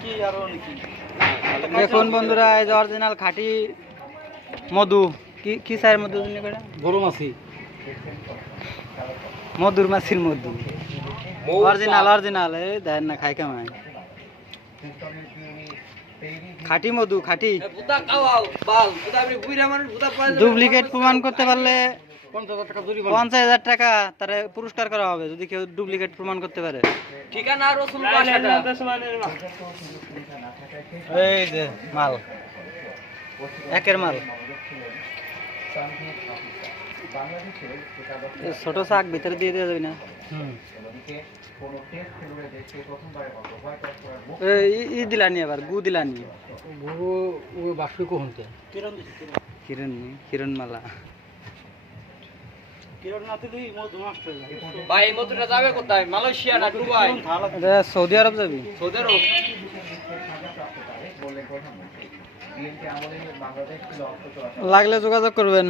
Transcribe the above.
কি আরও নাকি দেখুন বন্ধুরা এই যে অরিজিনাল খাঁটি মধু। কি কি স্যার মধু বড় মাছি। মধুর মাছির মধু। অরিজিনাল অরিজিনাল এই দেন না খাই কামাই খাঁটি মধু খাঁটি। বুদা খাওয়াও বাল। বুদা আপনি বুইরা মানুষ বুদা পায় ডুপ্লিকেট প্রমাণ করতে পারলে পঞ্চাশ হাজার টাকা তারা পুরস্কার করা হবে যদি কেউ ডুপ্লিকেট প্রমাণ করতে পারে। ঠিকানা রসুল এই যে মাল। একের মাল। ছোট শাক ভিতরে দিয়ে দেওয়া যাবে না। ই- ই দিলানি আবার গু দিলানি। বাসু কোহনতে কিরণ কিরণ মালা ভাই এই মধুটা যাবে কোথায়? মালয়েশিয়া না দুবাই? সৌদি আরব যাবি। Saudi Arab? লাগলে যোগাযোগ করবেন।